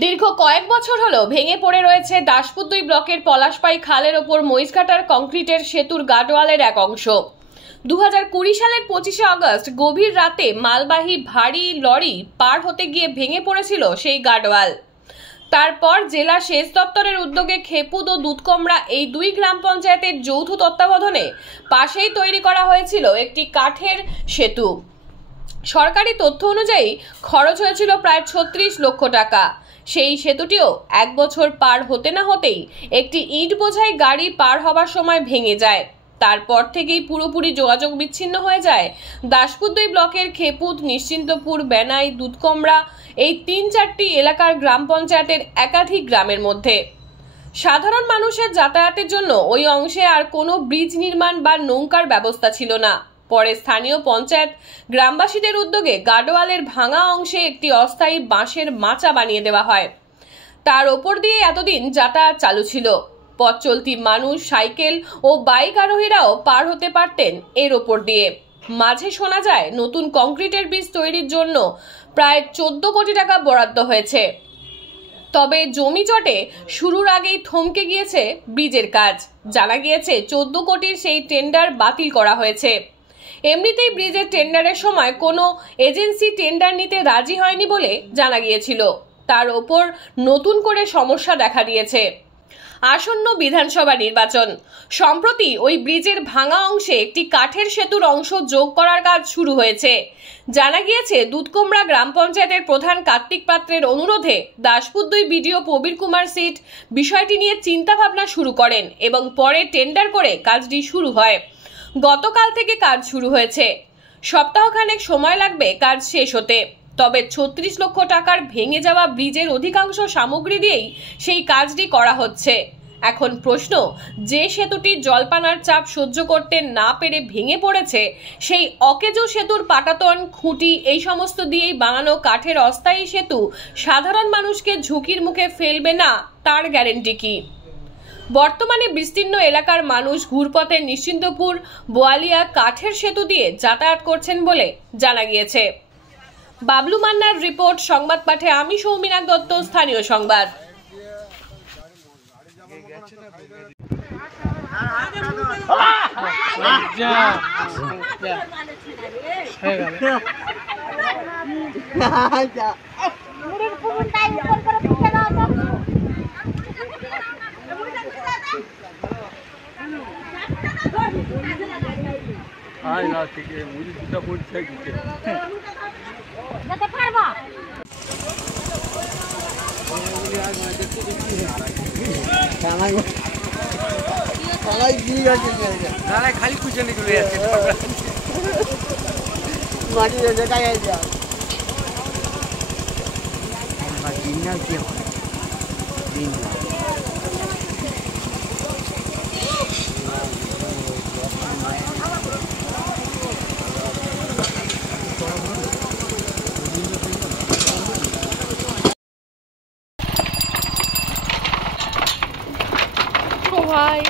দীর্ঘ কয়েক বছর হলো ভেঙে পড়ে রয়েছে দাসপুর 2 ব্লকের পলাশপাই খালের ওপর মহিষঘাটার কংক্রিটের সেতুর গার্ডওয়ালের এক অংশ। 2020 সালের 25শে আগস্ট গভীর রাতে মালবাহী ভারী লরি পার হতে গিয়ে ভেঙে পড়েছিল সেই গার্ডওয়াল। তারপর জেলা সেচ দপ্তরের উদ্যোগে খেপুদ ও দুধকমরা এই 2 গ্রাম পঞ্চায়েতের যৌথ তত্ত্বাবধানে পাশেই তৈরি করা হয়েছিল একটি কাঠের সেতু। সরকারি তথ্য অনুযায়ী খরচ হয়েছিল প্রায় 36 লক্ষ টাকা। সেই সেতুটিও এক বছর পার হতে না হতেই একটি ইট বোঝাই গাড়ি পার হবার সময় ভেঙে যায়। তারপর থেকেই পুরোপুরি যোগাযোগ বিচ্ছিন্ন হয়ে যায় দাসপুর 2 ব্লকের খেপুদ, নিশ্চিন্তপুর, বেনাই, দুধকমরা এই 3-4টি এলাকার গ্রাম পঞ্চায়েতের একাধিক গ্রামের মধ্যে। সাধারণ মানুষের যাতায়াতের জন্য ওই অংশে আর কোনো ব্রিজ নির্মাণ বা নৌকার ব্যবস্থা ছিল না। পরে স্থানীয় পঞ্চায়েত গ্রামবাসীদের উদ্যোগে গার্ডওয়ালের ভাঙা অংশে একটি অস্থায়ী বাঁশের মাচা বানিয়ে দেওয়া হয়। তার ওপর দিয়ে এতদিন যাতায়াত চালু ছিল। পথ চলতি মানুষ, সাইকেল ও বাইক আরোহীরাও পার হতে পারতেন এর ওপর দিয়ে। মাঝে শোনা যায় নতুন কংক্রিটের ব্রিজ তৈরির জন্য প্রায় 14 কোটি টাকা বরাদ্দ হয়েছে। তবে জমি জটে শুরুর আগেই থমকে গিয়েছে ব্রিজের কাজ। জানা গিয়েছে 14 কোটির সেই টেন্ডার বাতিল করা হয়েছে। এমনিতেই ব্রিজের টেন্ডারের সময় কোনো এজেন্সি টেন্ডার নিতে রাজি হয়নি বলে জানা গিয়েছিল। তার ওপর নতুন করে সমস্যা দেখা দিয়েছে। আসন্ন বিধানসভা নির্বাচন, সম্প্রতি ওই ব্রিজের ভাঙা অংশে একটি কাঠের সেতুর অংশ যোগ করার কাজ শুরু হয়েছে। জানা গিয়েছে দুধকমরা গ্রাম পঞ্চায়েতের প্রধান কার্তিক পাত্রের অনুরোধে দাসপুর 2 বিডিও প্রবীর কুমার সিট বিষয়টি নিয়ে চিন্তা ভাবনা শুরু করেন এবং পরে টেন্ডার করে কাজটি শুরু হয়। গতকাল থেকে কাজ শুরু হয়েছে। সপ্তাহখানেক সময় লাগবে কাজ শেষ হতে। তবে 36 লক্ষ টাকার ভেঙে যাওয়া ব্রিজের অধিকাংশ সামগ্রী দিয়েই সেই কাজটি করা হচ্ছে। এখন প্রশ্ন, যে সেতুটি জলপানার চাপ সহ্য করতে না পেরে ভেঙে পড়েছে, সেই অকেজো সেতুর পাটাতন, খুঁটি এই সমস্ত দিয়েই বানানো কাঠের অস্থায়ী সেতু সাধারণ মানুষকে ঝুঁকির মুখে ফেলবে না, তার গ্যারেন্টি কি? বর্তমানে বিস্তীর্ণ এলাকার মানুষ ঘুরপথে নিশ্চিন্তপুর, বোয়ালিয়া কাঠের সেতু দিয়ে যাতায়াত করছেন বলে জানা গিয়েছে। বাবলু মান্নার রিপোর্ট, সংবাদ পাঠে আমি সৌমিনাক দত্ত, স্থানীয় সংবাদ। খালি কুচনে গুলো আছে মাটি দেখাই যায় দিন কি দিন ভাই